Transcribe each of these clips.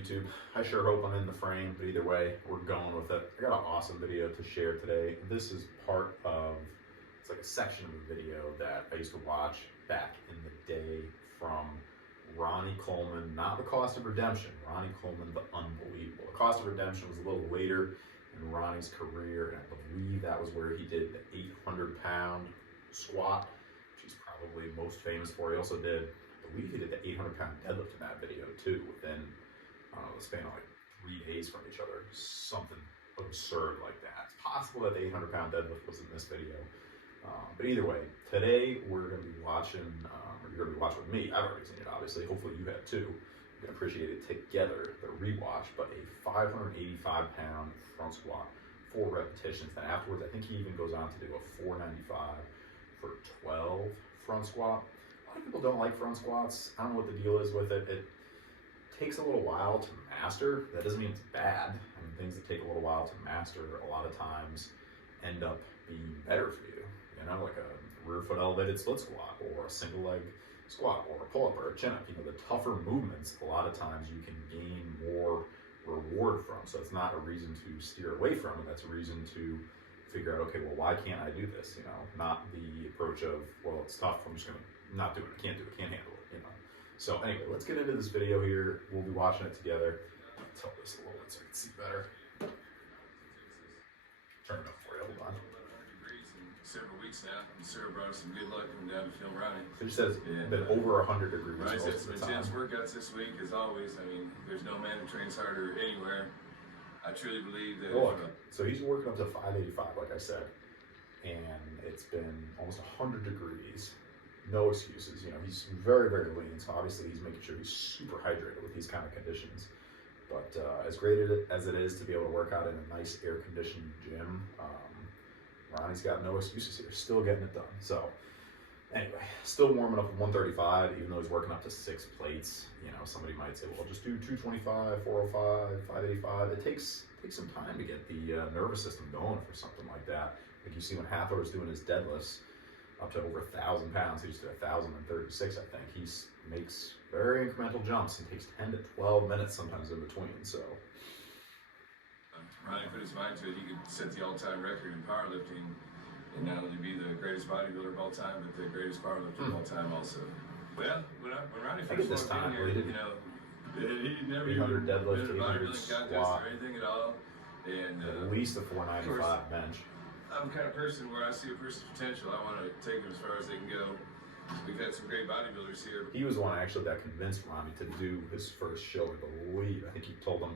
YouTube? I sure hope I'm in the frame, but either way, we're going with it. I got an awesome video to share today. This is part of, it's like a section of a video that I used to watch back in the day from Ronnie Coleman, not The Cost of Redemption, Ronnie Coleman, the Unbelievable. The Cost of Redemption was a little later in Ronnie's career, and I believe that was where he did the 800-pound squat, which he's probably most famous for. He also did, I believe he did the 800-pound deadlift in that video too, within, I don't know, the span of like 3 days from each other. Something absurd like that. It's possible that the 800-pound deadlift was in this video. But either way, today we're going to be watching, or you're going to be watching with me. I've already seen it, obviously. Hopefully you have too. You can appreciate it together, the rewatch, but a 585-pound front squat, 4 repetitions. Then afterwards, I think he even goes on to do a 495 for 12 front squat. A lot of people don't like front squats. I don't know what the deal is with it. It takes a little while to master. That doesn't mean it's bad. I mean, things that take a little while to master a lot of times end up being better for you. You know, like a rear foot elevated split squat, or a single leg squat, or a pull-up, or a chin-up. You know, the tougher movements, a lot of times you can gain more reward from. So it's not a reason to steer away from it. That's a reason to figure out, okay, well, why can't I do this? You know, not the approach of, well, it's tough, I'm just gonna not do it, I can't do it, can't handle it, you know. So anyway, let's get into this video here. We'll be watching it together. I'll tilt this a little bit so you can see better. Turn it up for you, hold on. Several weeks now. Sarah brought us some good luck coming down to film Ronnie. It says that over 100 degrees. Ronnie's had some intense workouts this week, as always. I mean, there's no man who trains harder anywhere. I truly believe that. Well, so he's working up to 585, like I said, and it's been almost 100 degrees. No excuses. You know, he's very, very lean, so obviously he's making sure he's super hydrated with these kind of conditions. But as great as it is to be able to work out in a nice air-conditioned gym, Ronnie's got no excuses here, still getting it done. So anyway, still warming up at 135, even though he's working up to 6 plates. You know, somebody might say, well, just do 225, 405, 585. It takes some time to get the nervous system going for something like that. Like you see when Hathor was doing his deadlifts up to over 1,000 pounds, he just did 1,036, I think. He makes very incremental jumps and takes 10 to 12 minutes sometimes in between. So Ronnie put his mind to it. He could set the all-time record in powerlifting and not only be the greatest bodybuilder of all time, but the greatest powerlifter of all time also. Well, when Ronnie first walked in here, you know, he never even been a bodybuilding contest or anything at all. And at least a 495 bench. I'm the kind of person where I see a person's potential. I want to take them as far as they can go. We've had some great bodybuilders here. He was the one actually that convinced Ronnie to do his first show, I believe. I think he told him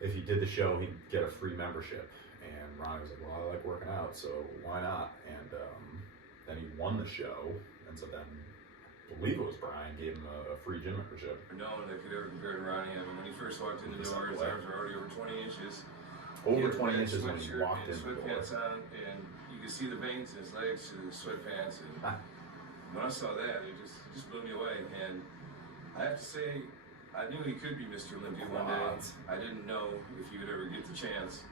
if he did the show, he'd get a free membership. And Ronnie was like, well, I like working out, so why not? And then he won the show. And so then, I believe it was Brian, gave him a free gym membership. No one that could ever compare to Ronnie. I mean, when he first walked in the door, his arms were already over 20 inches. Over 20 inches when he walked in the door. Sweatpants on, and you could see the veins in his legs through the sweatpants. And when I saw that, it just blew me away. And I have to say, I knew he could be Mr. Olympia one day. I didn't know if he would ever get the chance.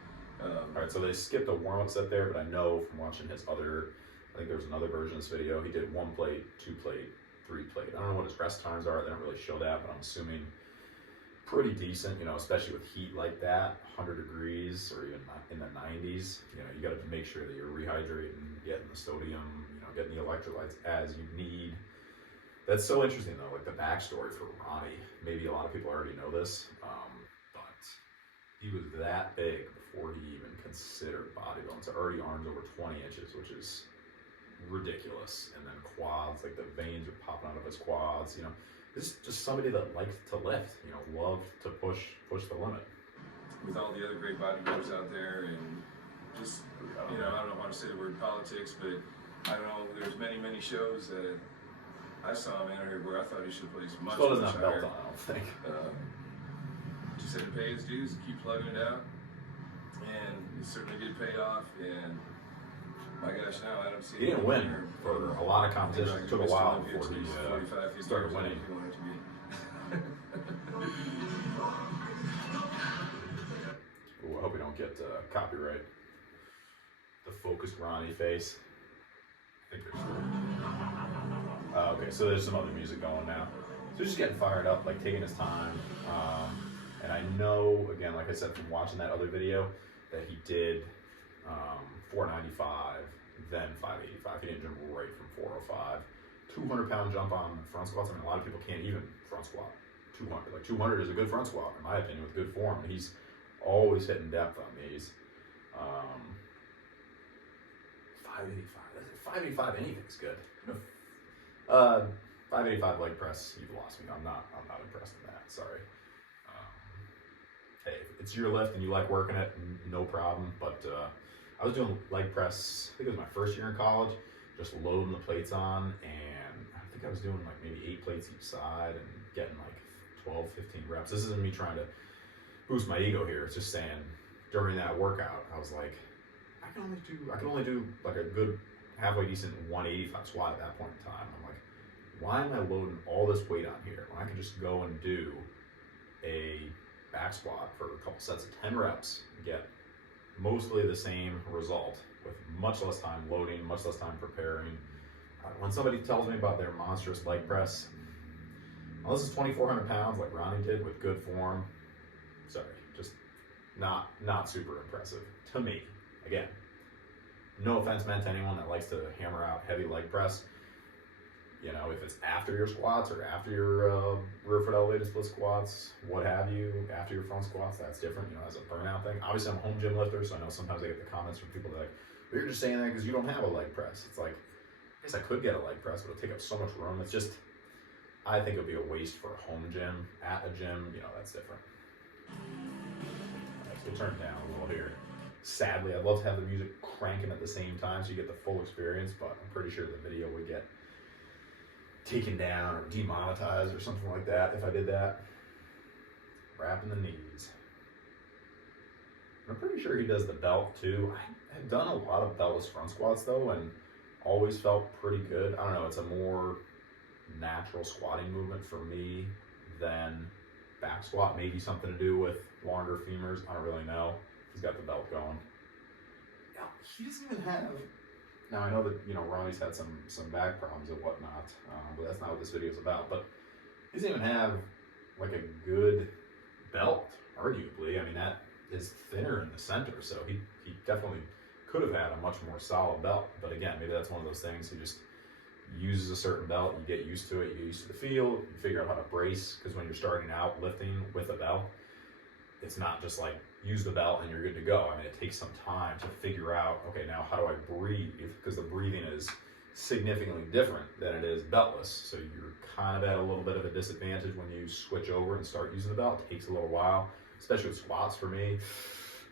All right, so they skipped a warm-up set there, but I know from watching his other, I think there was another version of this video, he did 1 plate, 2 plate, 3 plate. I don't know what his rest times are. They don't really show that, but I'm assuming pretty decent, you know, especially with heat like that, 100 degrees or even in the 90s. You know, you got to make sure that you're rehydrating, getting the sodium, you know, getting the electrolytes as you need. That's so interesting though, like the backstory for Ronnie. Maybe a lot of people already know this, but he was that big before he even considered bodybuilding. So already arms over 20 inches, which is ridiculous. And then quads, like the veins are popping out of his quads, you know. This is just somebody that likes to lift, you know, loved to push the limit. With all the other great bodybuilders out there, and just, you know, I don't want to say the word politics, but I don't know, there's many shows that I saw him enter where I thought he should place much higher. Belt on, I don't think. Just had to pay his dues, keep plugging it out, and it certainly did pay off. And my gosh, now I don't see. He didn't win for a lot of competition. It took a while before he started winning. Ooh, I hope we don't get copyright. The focused Ronnie face. I think there's. Okay, so there's some other music going now. So just getting fired up, like taking his time. know, again, like I said, from watching that other video, that he did 495, then 585. He didn't jump right from 405. 200-pound jump on front squats. I mean, a lot of people can't even front squat 200. Like 200 is a good front squat, in my opinion, with good form. And he's always hitting depth on these. 585. 585, anything's good. 585 leg press, you've lost me. I'm not impressed with that. Sorry. Hey, if it's your lift and you like working it, no problem. But I was doing leg press, I think it was my first year in college, just loading the plates on, and I think I was doing like maybe 8 plates each side and getting like 12, 15 reps. This isn't me trying to boost my ego here. It's just saying during that workout, I was like, I can only do like a good, halfway decent 185 squat at that point in time. I'm like, why am I loading all this weight on here when I can just go and do a back squat for a couple sets of 10 reps and get mostly the same result with much less time loading, much less time preparing. When somebody tells me about their monstrous leg press, well, this is 2,400 pounds like Ronnie did with good form. Sorry, just not super impressive to me. Again, no offense meant to anyone that likes to hammer out heavy leg press. You know, if it's after your squats or after your rear foot elevated split squats, what have you, after your front squats, that's different, you know, as a burnout thing. Obviously, I'm a home gym lifter, so I know sometimes I get the comments from people that are like, well, you're just saying that because you don't have a leg press. It's like, I guess I could get a leg press, but it'll take up so much room. It's just, I think it would be a waste for a home gym. At a gym, you know, that's different. All right, so we'll turn it down a little here. Sadly, I'd love to have the music cranking at the same time so you get the full experience, but I'm pretty sure the video would get taken down or demonetized or something like that if I did that. Wrapping the knees. I'm pretty sure he does the belt too. I've done a lot of beltless front squats though, and always felt pretty good. I don't know, it's a more natural squatting movement for me than back squat. Maybe something to do with longer femurs. I don't really know. He's got the belt going. Yeah, he doesn't even have. Now I know that, you know, Ronnie's had some back problems and whatnot, but that's not what this video is about. But he doesn't even have like a good belt, arguably. I mean, that is thinner in the center, so he definitely could have had a much more solid belt. But again, maybe that's one of those things. He just uses a certain belt, you get used to it, you get used to the feel, you figure out how to brace, because when you're starting out lifting with a belt, it's not just like use the belt and you're good to go. I mean, it takes some time to figure out, okay, now how do I breathe? Because the breathing is significantly different than it is beltless. So you're kind of at a little bit of a disadvantage when you switch over and start using the belt. It takes a little while, especially with squats for me.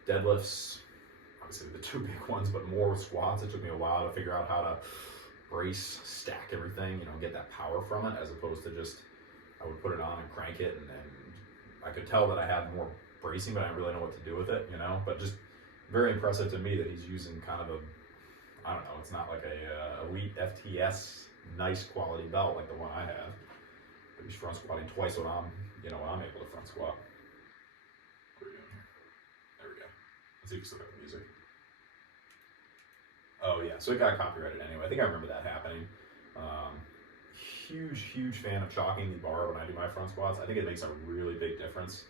Deadlifts, obviously the two big ones, but more with squats. It took me a while to figure out how to brace, stack everything, you know, get that power from it, as opposed to just, I would put it on and crank it, and then I could tell that I had more bracing, but I didn't really know what to do with it, you know. But just very impressive to me that he's using kind of a, I don't know, it's not like a elite FTS nice quality belt like the one I have, but he's front squatting twice what I'm able to front squat. What are we doing here? There we go. Let's see if we still got the music. Oh yeah, so it got copyrighted anyway. I think I remember that happening. Huge fan of chalking the bar when I do my front squats. I think it makes a really big difference.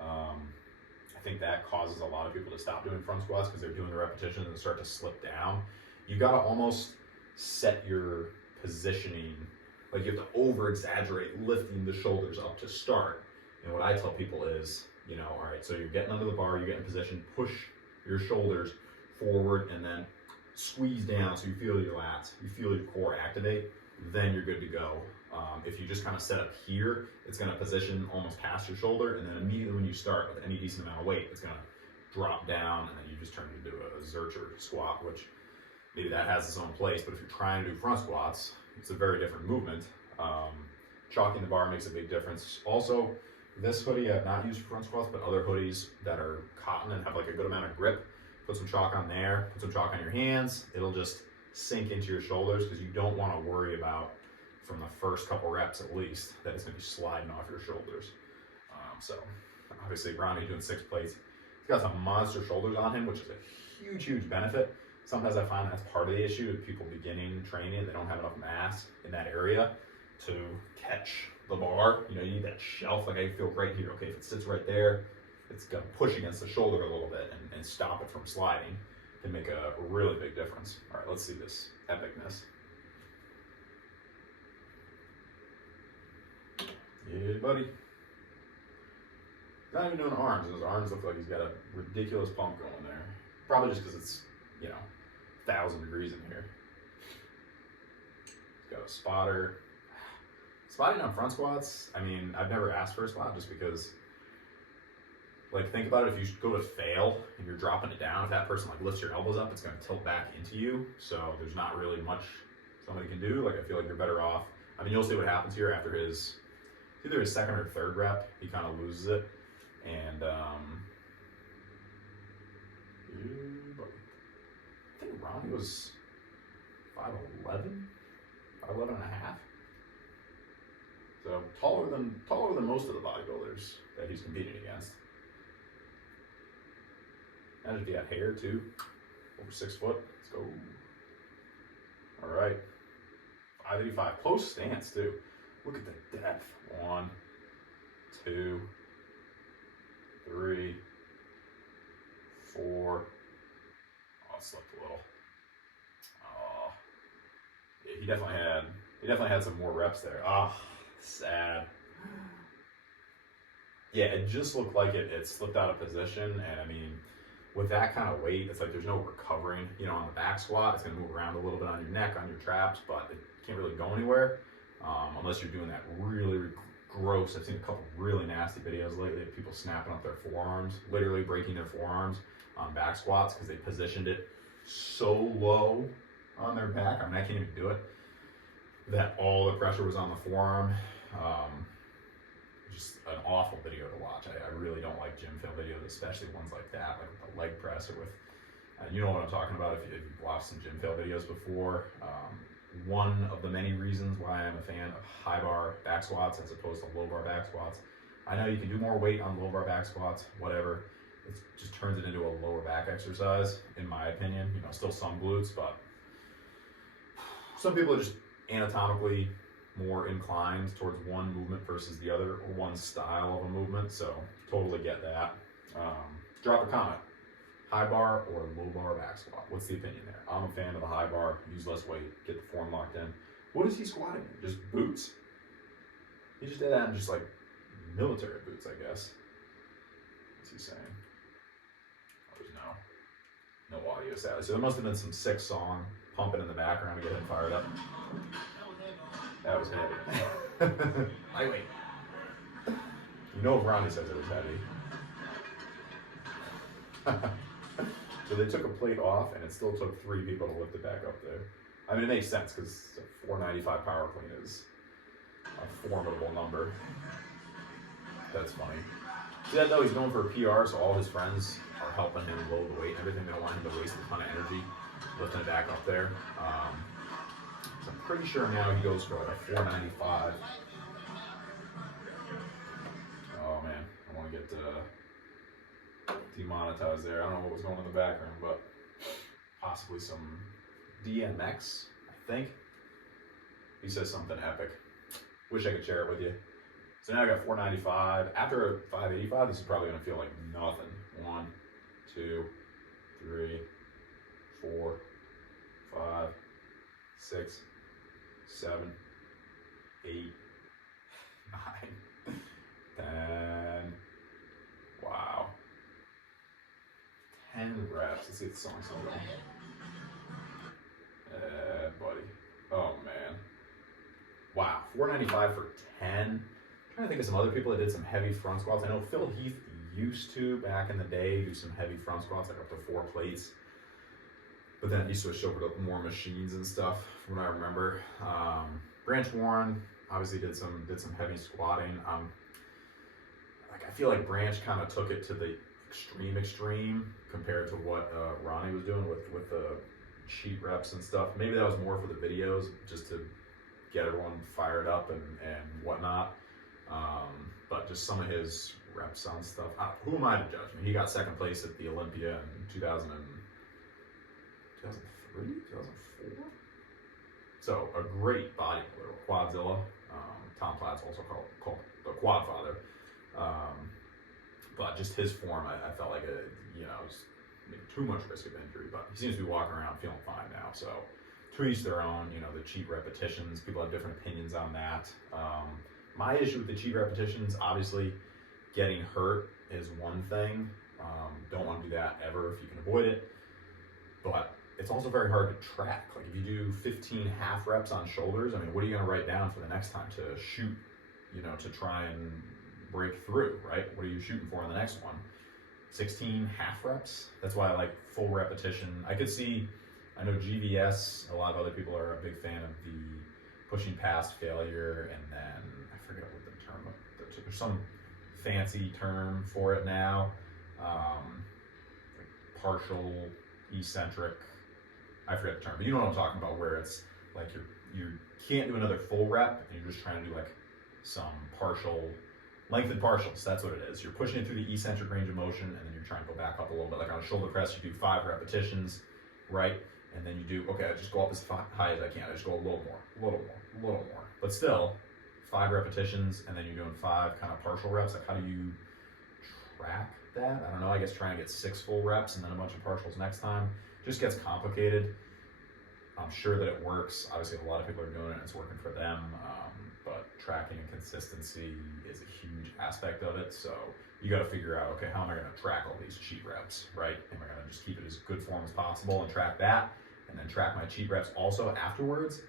I think that causes a lot of people to stop doing front squats because they're doing the repetitions and start to slip down. You got to almost set your positioning, like you have to over exaggerate lifting the shoulders up to start. And what I tell people is, you know, all right, so you're getting under the bar, you get in position, push your shoulders forward and then squeeze down so you feel your lats, you feel your core activate, then you're good to go. If you just kind of set up here, it's going to position almost past your shoulder, and then immediately when you start with any decent amount of weight, it's going to drop down, and then you just turn it into a Zercher squat, which maybe that has its own place, but if you're trying to do front squats, it's a very different movement. Chalking the bar makes a big difference. Also, this hoodie I've not used for front squats, but other hoodies that are cotton and have like a good amount of grip, put some chalk on there, put some chalk on your hands, it'll just sink into your shoulders, because you don't want to worry about, from the first couple reps at least, that it's going to be sliding off your shoulders. So obviously Ronnie doing 6 plates, he's got some monster shoulders on him, which is a huge benefit. Sometimes I find that's part of the issue with people beginning training, they don't have enough mass in that area to catch the bar. You know, you need that shelf. Like I feel right here. Okay, if it sits right there, it's going to push against the shoulder a little bit and stop it from sliding. Can make a really big difference. All right, let's see this epicness. Yeah, buddy. Not even doing arms. His arms look like he's got a ridiculous pump going there. Probably just because it's, 1,000 degrees in here. He's got a spotter. Spotting on front squats, I mean, I've never asked for a spot just because, like, think about it. If you go to fail and you're dropping it down, if that person like lifts your elbows up, it's going to tilt back into you. So there's not really much somebody can do. Like, I feel like you're better off. I mean, you'll see what happens here after either his second or third rep, he kind of loses it. And I think Ronnie was 5'11", 5'11 and a half. So taller than most of the bodybuilders that he's competing against. Imagine if he had hair too, over 6 foot. Let's go. All right, 585, close stance too. Look at the depth. 1, 2, 3, 4. Oh, it slipped a little. Oh, yeah, he definitely had some more reps there. Ah. Oh, sad. Yeah, it just looked like it slipped out of position, and I mean, with that kind of weight, it's like there's no recovering. On the back squat, it's going to move around a little bit on your neck, on your traps, but it can't really go anywhere unless you're doing that really, really gross. I've seen a couple really nasty videos lately of people snapping up their forearms, literally breaking their forearms on back squats because they positioned it so low on their back. I mean, I can't even do it. That all the pressure was on the forearm. Just an awful video to watch. I really don't like gym fail videos, especially ones like that, like with the leg press or with, you know what I'm talking about if you've watched some gym fail videos before. One of the many reasons why I'm a fan of high bar back squats as opposed to low bar back squats. I know you can do more weight on low bar back squats, whatever. It just turns it into a lower back exercise, in my opinion. Still some glutes, but some people are just anatomically more inclined towards one movement versus the other, or one style of a movement, so totally get that. Drop a comment. High bar or low bar back squat? What's the opinion there? I'm a fan of the high bar, use less weight, get the form locked in. What is he squatting in? Just boots? He just did that in just like military boots, I guess. What's he saying? Oh, there's no audio sadly. So there must have been some sick song pumping in the background to get him fired up. That was heavy. Lightweight. If Ronnie says it was heavy. So they took a plate off, and it still took 3 people to lift it back up there. I mean, it makes sense because 495 power clean is a formidable number. That's funny. See that though? He's going for a PR, so all his friends are helping him load the weight and everything. They don't want him to waste a ton of energy lifting it back up there. So I'm pretty sure now he goes for like a 495. Oh man, I want to get demonetized there. I don't know what was going on in the background, but possibly some DMX, I think. He says something epic. Wish I could share it with you. So now I got 495. After 585, this is probably going to feel like nothing. 1, 2, 3, 4, 5, 6, 7, 8, 9, 10. Wow. 10 reps. Let's see if the song's still going. Buddy. Oh, man. Wow. 495 for 10. I'm trying to think of some other people that did some heavy front squats. I know Phil Heath used to, back in the day, do some heavy front squats, like up to 4 plates. But then he switched over to more machines and stuff, from what I remember. Branch Warren obviously did some heavy squatting. I feel like Branch kind of took it to the extreme compared to what Ronnie was doing with the cheat reps and stuff. Maybe that was more for the videos, just to get everyone fired up and whatnot. But just some of his reps on stuff. Who am I to judge? I mean, he got second place at the Olympia in 2003, 2004. So a great bodybuilder, Quadzilla. Tom Platt's also called the Quad Father. but just his form, I felt like was maybe too much risk of injury, but he seems to be walking around feeling fine now. So to each their own. The cheap repetitions, people have different opinions on that. My issue with the cheap repetitions, obviously, getting hurt is one thing. Don't want to do that ever if you can avoid it. But it's also very hard to track. Like if you do 15 half reps on shoulders, I mean, what are you going to write down for the next time to shoot, to try and break through, right? What are you shooting for on the next one? 16 half reps? That's why I like full repetition. I know GVS, a lot of other people are a big fan of the pushing past failure, and then I forget what the term, there's some fancy term for it now, like partial eccentric, I forget the term, but you know what I'm talking about, where it's like you can't do another full rep and you're just trying to do like some lengthened partials. That's what it is. You're pushing it through the eccentric range of motion, and then you're trying to go back up a little bit. Like on a shoulder press, you do 5 repetitions, right? And then you do, okay, I just go up as high as I can. I just go a little more. But still, 5 repetitions, and then you're doing 5 kind of partial reps. Like, how do you track that? I don't know. I guess try and get 6 full reps and then a bunch of partials next time. Just gets complicated. I'm sure that it works. Obviously, a lot of people are doing it, and it's working for them. But tracking and consistency is a huge aspect of it. So you got to figure out, okay, how am I going to track all these cheat reps, right? Am I going to just keep it as good form as possible and track that, and then track my cheat reps also afterwards?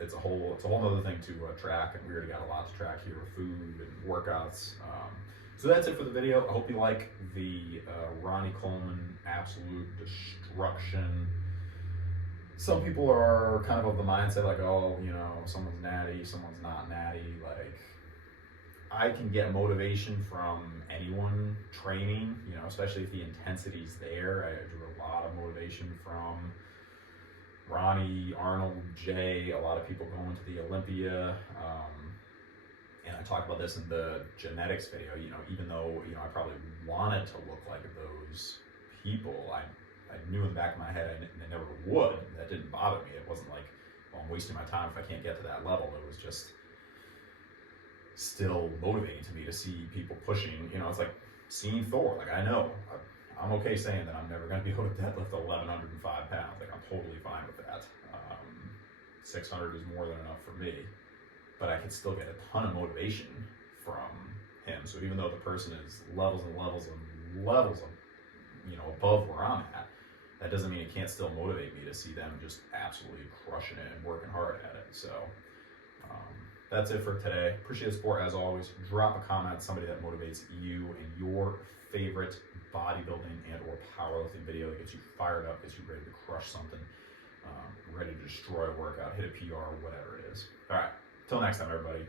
It's a whole other thing to track, and we already got a lot to track here with food and workouts. So that's it for the video. I hope you like the Ronnie Coleman absolute destruction. Some people are kind of the mindset like, oh, someone's natty, someone's not natty. Like, I can get motivation from anyone training, especially if the intensity's there. I drew a lot of motivation from Ronnie, Arnold, Jay, a lot of people going to the Olympia. And I talked about this in the genetics video, even though, I probably wanted to look like those people, I knew in the back of my head I never would. That didn't bother me. It wasn't like, well, I'm wasting my time if I can't get to that level. It was just still motivating to me to see people pushing. It's like seeing Thor. Like, I know I'm okay saying that I'm never going to be able to deadlift 1,105 pounds. Like, I'm totally fine with that. 600 is more than enough for me, but I could still get a ton of motivation from him. So even though the person is levels and levels and levels of, above where I'm at, that doesn't mean it can't still motivate me to see them just absolutely crushing it and working hard at it. So that's it for today. Appreciate the support as always. Drop a comment, somebody that motivates you and your favorite bodybuilding and or powerlifting video that gets you fired up, gets you ready to crush something, ready to destroy a workout, hit a PR, whatever it is. All right, till next time, everybody.